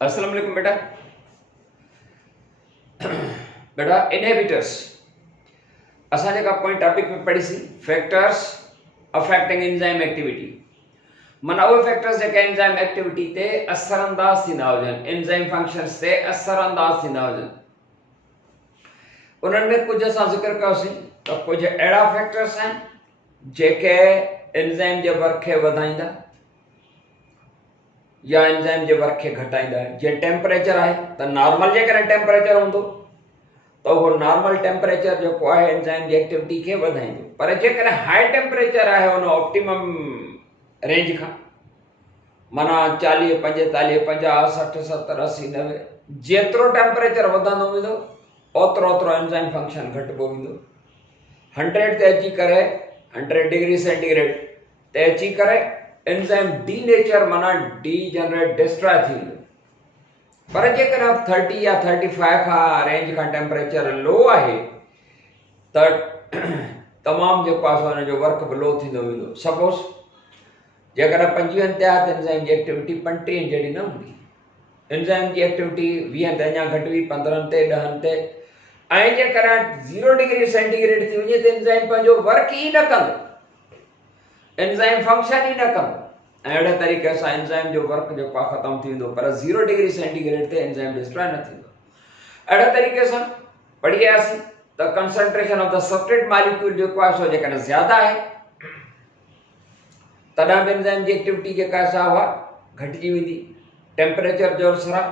अस्सलाम वालेकुम बेटा। बेटा इनहिबिटर्स असां जेका पोइ टॉपिक में पढ़ीसीं फैक्टर्स अफेक्टिंग एंजाइम एक्टिविटी। माना उहे फैक्टर्स जेके एंजाइम एक्टिविटी ते असरअंदाज थींदा हुजनि, एंजाइम फंक्शन्स ते असरअंदाज थींदा हुजनि। उन्हनि में कुछ असां ज़िक्र कयोसीं त कुछ अहिड़ा फैक्टर्स आहिनि जेके एंजाइम जे वर्क खे वधाईंदा या एंजाइम जे वर्क खे घटाईंदा। जीअं टेम्परेचर आहे त नॉर्मल जेकॾहिं टेम्परेचर हूंदो त उहो नॉर्मल टेम्परेचर जेको आहे एंजाइम जी एक्टिविटी खे वधाईंदो, पर जेकॾहिं हाई टेम्परेचर आहे उन ऑप्टिमम रेंज खां, माना 40 45 50 60 70 80 90, जेतिरो टेम्परेचर वधंदो वेंदो ओतिरो ओतिरो एंजाइम फंक्शन घटिबो वेंदो। 100 ते अची करे 100 डिग्री सेंटीग्रेड ते अची करे एंजाइम डीनेचर माना डीजनरेट डिस्ट्रॉय थी वेंदो। पर जेकॾहिं 30 या 35 खां रेंज खां टेम्परेचर लो आहे त तमामु जेको आहे हुन जो वर्क बि लो थींदो वेंदो। सपोज़ जेकॾहिं 25 ते आहे त एंजाइम जी एक्टिविटी 35 जहिड़ी न हूंदी। एंजाइम जी एक्टिविटी 20 ते अञा घटि हुई, 15 ते 10 ते, ऐं जेकॾहिं 0 डिग्री सेंटीग्रेड थी वञे त एंजाइम पंहिंजो वर्क ई न कंदो, एंजाइम फंक्शन ई न कंदो। अहिड़े तरीक़े सां एंजाइम जो वर्क जेको आहे ख़तमु थी वेंदो, पर 0 डिग्री सेंटीग्रेड ते एंजाइम डिस्ट्रॉय न थींदो। अहिड़े तरीक़े सां पढ़ी आयासीं त concentration of the substrate molecule जेको आहे सो जेकॾहिं ज़्यादा आहे तॾहिं बि एंजाइम जी एक्टिविटी जेका आहे सा उहा घटिजी वेंदी। टेम्परेचर जो असर आहे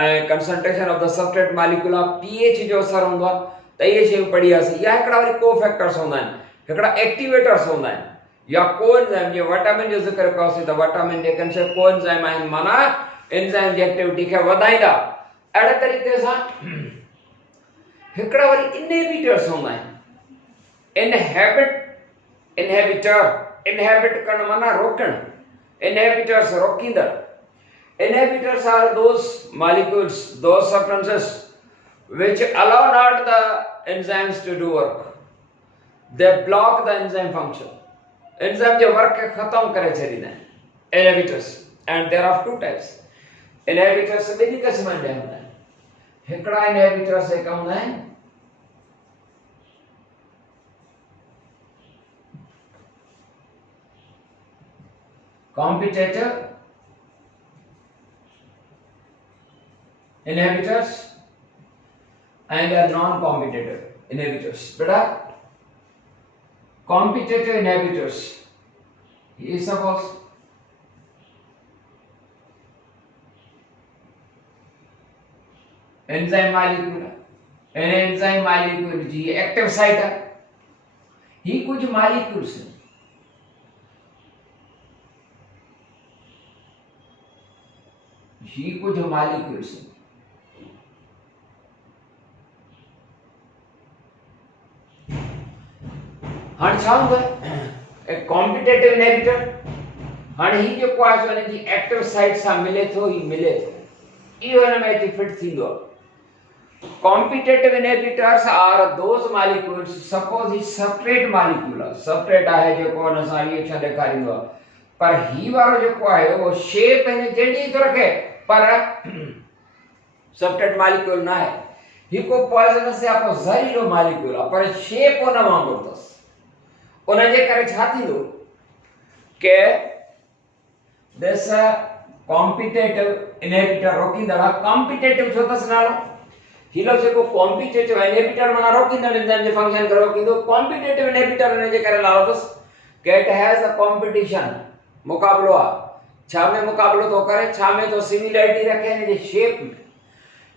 ऐं concentration of the substrate molecule आहे, पीएच जो असर हूंदो आहे। त इहे शयूं पढ़ी आयासीं। या हिकिड़ा वरी को फैक्टर्स हूंदा आहिनि, हिकिड़ा एक्टिवेटर्स हूंदा आहिनि या को एंजाइम, जीअं विटामिन जो ज़िक्र कयोसीं त विटामिन जेके से को एंजाइम आहिनि माना एंजाइम जी एक्टिविटी खे वधाईंदा। अहिड़े तरीक़े सां हिकिड़ा वरी इनहिबिटर्स हूंदा आहिनि। इनहिबिट करणु माना रोकणु, inhibitors रोकींदड़। Inhibitors are those molecules, those substances which allow not the enzymes to do work. They block the enzyme function. Enzyme जो work के खत्म करे छॾींदा आहिनि inhibitors, and there are two types. Inhibitors ॿिनि क़िस्मनि जा हूंदा आहिनि। हिकिड़ा inhibitors जेका हूंदा आहिनि competitive inhibitors and non-competitive inhibitors. बेटा competitive inhibitors, ये suppose एंजाइम मॉलिक्यूल है, एंजाइम मॉलिक्यूल जी एक्टिव साइट है, ही कुछ मॉलिक्यूल्स हैं हाणे छा हूंदो आहे कॉम्पिटेटिव इनहिबिटर। हाणे ही जेको आहे सो हिन जी एक्टिव साइट सां मिले थो, ही मिले थो, इहो हिन में अची फिट थींदो आहे। Competitive inhibitors are those molecules, suppose ही सबस्ट्रेट मॉलिक्यूल आहे, सबस्ट्रेट आहे जेको हुन सां रिएक्शन ॾेखारींदो आहे, पर ही वारो जेको आहे उहो शेप हिन जहिड़ी थो रखे, पर सबस्ट्रेट मॉलिक्यूल न आहे। ही को पॉइजनस या को ज़हरीलो मॉलिक्यूल आहे, पर शेप उन वांगुरु अथसि। उन जे करे छा थींदो के दिस कॉम्पिटेटिव इनहिबिटर रोकींदड़ आहे। कॉम्पिटेटिव छो अथसि नालो, हीलो जेको कॉम्पिटेटिव इनहिबिटर माना रोकींदड़ एंजाइम जे फंक्शन खे रोकींदो। कॉम्पिटेटिव इनहिबिटर हिन जे करे नालो अथसि के इट हैज़ अ कॉम्पिटिशन, मुक़ाबलो आहे। छा में मुक़ाबलो थो करे, छा में तो सिमिलरिटी रखे, हिन जे शेप में,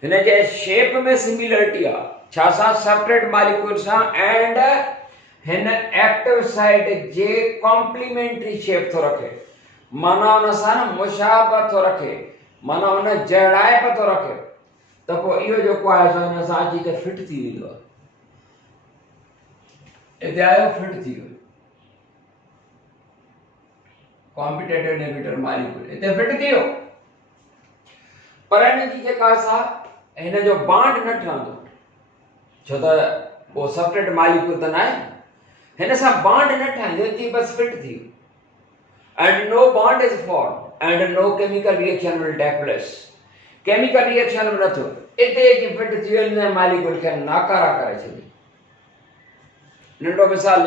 हिन जे शेप में सिमिलरिटी आहे। छा सां, सबस्ट्रेट मॉलिक्यूल सां, एंड हिन एक्टिव साइट जे कॉम्प्लीमेंट्री शेप थो रखे, माना उन सां मुशाबत थो रखे, माना उन जहिड़ाइप थो रखे। त पोइ इहो जेको आहे सो हिन सां अची त फिट थी वेंदो आहे। हिते आयो फिट थी वियो कॉम्पिटेटिव इनहिबिटर मॉलिक्यूल, हिते फिट थी वियो। पर हिन जी जेका सा हिन जो बांड न ठहंदो, छो त वो सबस्ट्रेट मॉलिक्यूल त न आहे, हिन सां बांड न ठहंदो, हिते बस फिट थी वियो। and no bond is formed and no chemical reaction will take place. Chemical reaction में नथो इते की फिट थी एंजाइम मालिक्यूल के नाकारा करे छे। नंढो मिसाल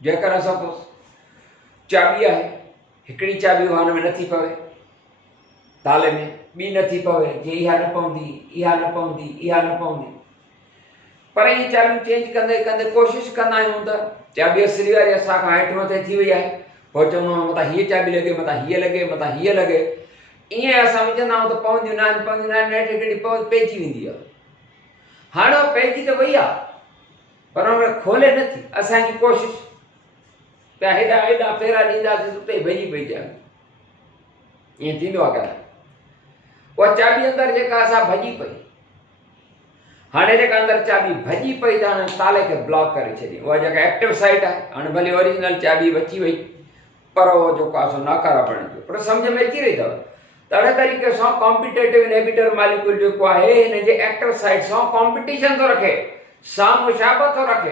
जेकर सपोज चाबी है, हिकड़ी चाबी वाहन में नथी पवे ताले में, बी नथी पवे जे इहा न पवंदी इहा न पवंदी इहा न पवंदी, पर ये चाबी चेंज कंदे कंदे कोशिश कंदा आहियूं त चाबी असली वारी असां खां हेठि मथे थी वई आहे, पोइ चवंदो मथां हीअ चाबी लॻे मथां हीअ लॻे मथां हीअ लॻे, ईअं असां विझंदा आहियूं त पवंदियूं न आहिनि पवंदियूं न आहिनि, नेठि हिकिड़ी पइजी वेंदी आहे। हाणे उहो पइजी त वई आहे पर हुन खोले नथी, असांजी कोशिश पिया हेॾा हेॾा फेरा ॾींदासीं उते भॼी पइजाए, ईअं थींदो आहे कॾहिं। उहा चाबी अंदरि जेका असां भॼी पई, हाणे जेका अंदरि चाबी भॼी पई त हाणे ताले खे ब्लॉक करे छॾी, उहा जेका एक्टिव साइट आहे, हाणे भले ओरिजिनल चाबी बची वई पर उहो जेको आहे सो नाकारा बणिजी, पर सम्झ में अची रही अथव। तहिड़े तरीक़े सां कॉम्पिटेटिव इनहिबिटर मालिक्यूल जेको आहे हिन जे एक्टिव साइट सां कॉम्पिटिशन थो रखे, साम्हूं मुशाबत थो रखे,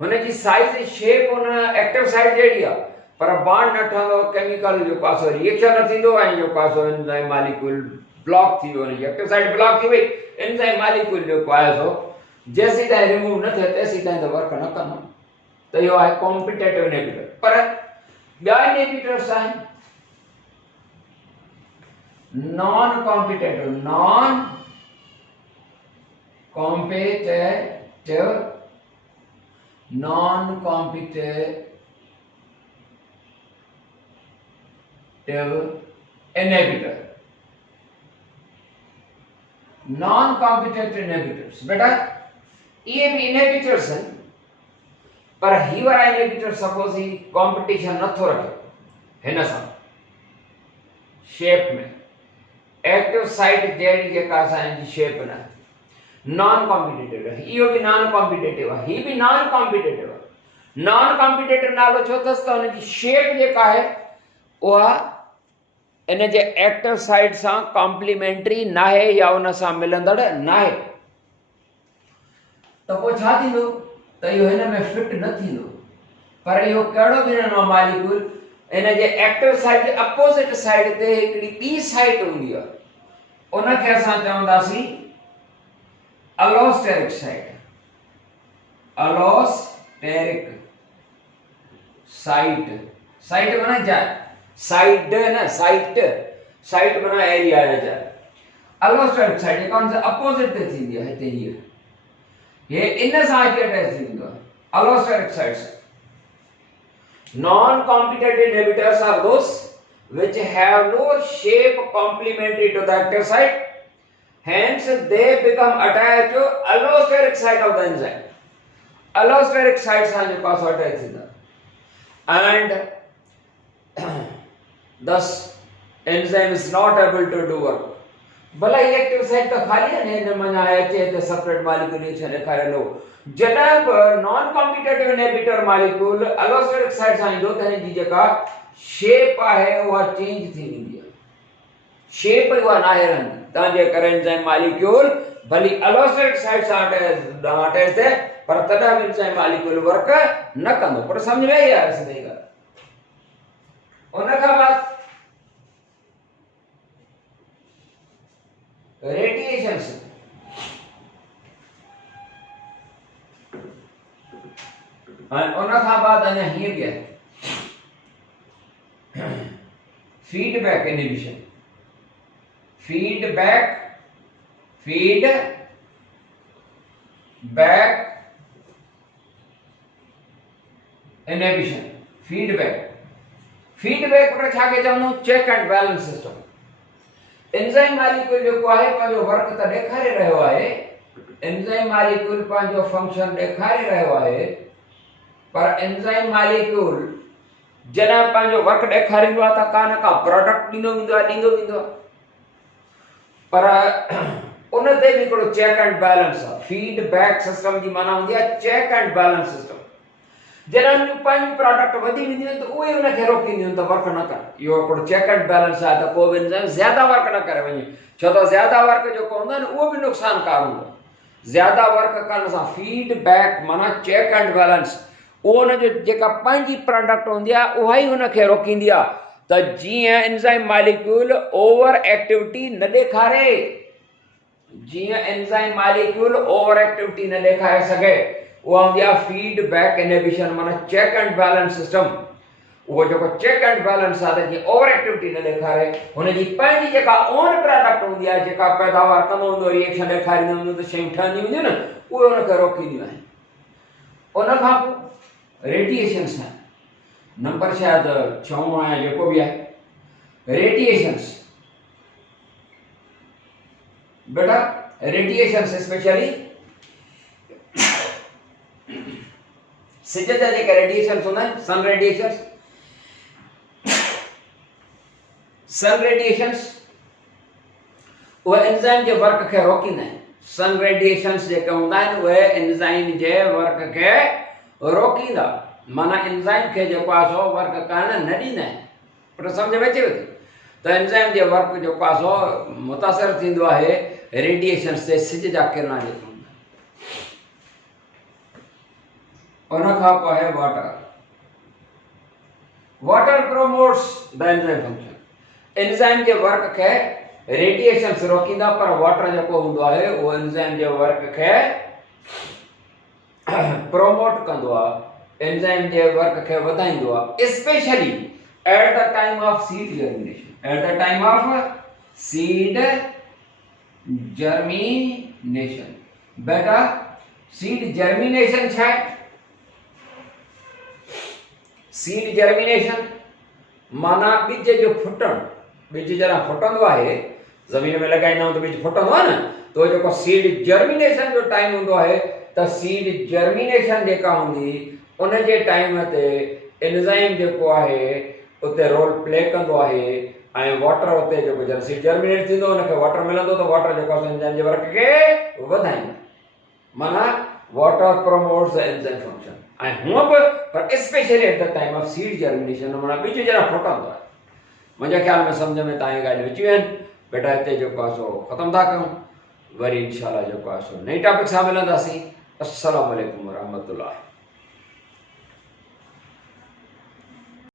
हुनजी साइज़ शेप हुन एक्टिव साइट जहिड़ी आहे पर बॉन्ड न ठहंदो, केमिकल जेको आहे सो रिएक्शन न थींदो ऐं जेको आहे सो एंजाइम मालिक्यूल ब्लॉक थी वियो, हुनजी एक्टिव साइट ब्लॉक थी वई, एंजाइम मालिक्यूल जेको आहे सो जेसीं ताईं रिमूव न थिए तेसीं ताईं त वर्क न कंदो, त इहो आहे कॉम्पिटेटिव इनहिबिटर। पर ॿिया इनहिबिटर्स आहिनि non competitive, non competitive, non competitive inhibitor, non competitive inhibitors. बेटा ये भी इनहिबिटर्स हैं पर ही वारा इनहिबिटर सपोज ही कॉम्पिटिशन नथो रखे हिन सां शेप में, एक्टिव साइट जहिड़ी जेका असांजी शेप न, नॉन कॉम्पिटेटिव है, इहो भी नॉन कॉम्पिटेटिव है, ही भी नॉन कॉम्पिटेटिव है। नॉन कॉम्पिटेटिव नालो छो अथसि त हुनजी शेप जेका आहे उहा इन जे एक्टिव साइट सां कॉम्प्लीमेंट्री नाहे या उन सां मिलंदड़ नाहे, त पोइ छा थींदो त इहो हिन में फिट न थींदो। पर इहो कहिड़ो बि न मालिक्यूल इन जे एक्टिव साइट जे अपोजिट साइड ते हिकिड़ी ॿी साइट हूंदी आहे, उनखे असां चवंदासीं अलोस्टेरिक साइट, अलोस्टेरिक साइट, साइट माना जाइ, साइड न साइट, साइट माना एरिया जो जाइ, अलोस्टेरिक साइट जेका उन से अपोजिट ते थींदी आहे, हिते हीअ ये इन सां अटैच थींदो आहे अलोस्टेरिक साइट सां। Non-competitive inhibitors are those which have no shape complementary to the active site, hence they become attached to allosteric site of the enzyme, allosteric site सां जो पास अटैच थींदा and thus enzyme is not able to do work। भला active site तो खाली है, हिन मना अचे त सेपरेट मालिक्यूल रिएक्शन ॾेखारे लो, जॾहिं बि non competitive inhibitor molecule allosteric site सां ईंदो त हिन जी जेका शेप आहे उहा चेंज थी वेंदी आहे, शेप उहा नाहे रहंदी, तंहिंजे करे एंजाइम मालिक्यूल भली अलोस्टेरिक साइट सां अटैच थिए पर तॾहिं बि एंजाइम मालिक्यूल वर्क न कंदो। पर सम्झ में आई आहे सिधी ॻाल्हि। उन खां बाद रेडिएशंस, उन खां बाद अञा हीअं बि आहे feedback inhibition, feedback inhibition, feedback पर छा के चवंदो, check and balance system. Enzyme molecule जेको आहे पंहिंजो वर्क त ॾेखारे रहियो आहे, एंजाइम मालिक्यूल पंहिंजो फंक्शन ॾेखारे रहियो आहे, पर एंजाइम मालिक्यूल जॾहिं पंहिंजो वर्क ॾेखारींदो आहे त का न का प्रोडक्ट ॾींदो वेंदो आहे, पर उन ते बि हिकिड़ो चेक एंड बैलेंस आहे। फीडबैक सिस्टम जी माना हूंदी आहे चेक एंड बैलेंस सिस्टम। जॾहिं पंहिंजी प्रोडक्ट वधी वेंदियूं आहिनि त उहे उनखे रोकींदियूं आहिनि त वर्क न करे, इहो हिकिड़ो चेक एंड बैलेंस आहे त को बि एंजाइम ज़्यादा वर्क न करे वञे, छो त ज़्यादा वर्क जेको हूंदो आहे न उहो बि नुक़सानकार हूंदो आहे। ज़्यादा वर्क करण सां फीडबैक माना चेक एंड बैलेंस, उहो हुनजो जेका पंहिंजी प्रोडक्ट हूंदी आहे उहा ई हुनखे रोकींदी आहे त जीअं एंजाइम मॉलिक्यूल ओवर एक्टिविटी न ॾेखारे, जीअं एंजाइम मॉलिक्यूल ओवर एक्टिविटी न ॾेखारे सघे, उहा हूंदी आहे फीडबैक इनहिबिशन, माना चेक एंड बैलेंस सिस्टम। वो जो चेक एंड बैलेंस आहे त जीअं ओवर एक्टिविटी न ॾेखारे, हुनजी पंहिंजी जेका ओन प्रोडक्ट हूंदी आहे, जेका पैदावार कंदो हूंदो, रिएक्शन ॾेखारींदो हूंदो त शयूं ठहंदियूं हूंदियूं न, उहे हुनखे रोकींदियूं आहिनि। उन खां पोइ रेडिएशंस आहिनि। नंबर शायदि 6 आहे जेको बि आहे रेडिएशंस। बेटा रेडिएशंस स्पेशली सिज जा जेके रेडिएशंस हूंदा आहिनि, सन रेडिएशंस, सन रेडिएशंस उहे एंजाइम जे वर्क खे रोकींदा आहिनि। सन रेडिएशंस जेके हूंदा आहिनि उहे एंजाइम जे वर्क खे रोकींदा, माना एंजाइम खे जेको आहे सो वर्क करण न ॾींदा आहिनि। पर सम्झ में अचेव थी त एंजाइम जे वर्क जेको आहे सो मुतासिर थींदो आहे रेडिएशंस ते, सिज जा किरण जेके हूंदा आहिनि। उन खां पोइ आहे water. Water promotes the enzyme function. Enzyme J work खे रेडिएशंस रोकींदा, पर वाटर जेको हूंदो आहे उहो एंजाइम जे वर्क खे प्रोमोट कंदो आहे, एंजाइम जे वर्क खे वधाईंदो आहे, specially at the time of seed germination. At the time of seed germination. बेटा सीड जर्मिनेशन छा आहे? सीड जर्मिनेशन माना बीज जो फुटण। बीज जरा फुटंदो आहे, ज़मीन में लॻाईंदा आहियूं त बीज फुटंदो आहे न, तो जेको सीड जर्मिनेशन जो टाइम हूंदो आहे त सीड जर्मिनेशन जेका हूंदी उन जे टाइम ते एंजाइम जेको आहे उते रोल प्ले कंदो आहे, ऐं वाटर उते जेको जॾहिं सीड जर्मिनेट थींदो उनखे वाटर मिलंदो त वाटर जेको आहे एंजाइम जे वर्क खे वधाईंदो, माना water promotes the enzyme function. ऐं हूअं बि पर specially at the time of seed germination, माना बीज जरा फुटंदो आहे। मुंहिंजे ख्याल में सम्झ में तव्हांजी ॻाल्हियूं अची वियूं आहिनि। बेटा हिते जेको आहे सो ख़तमु था कयूं, वरी इंशाअल्लाह जेको आहे सो नई टॉपिक सां मिलंदासीं। अस्सलामु अलैकुम वरहमतुल्लाह।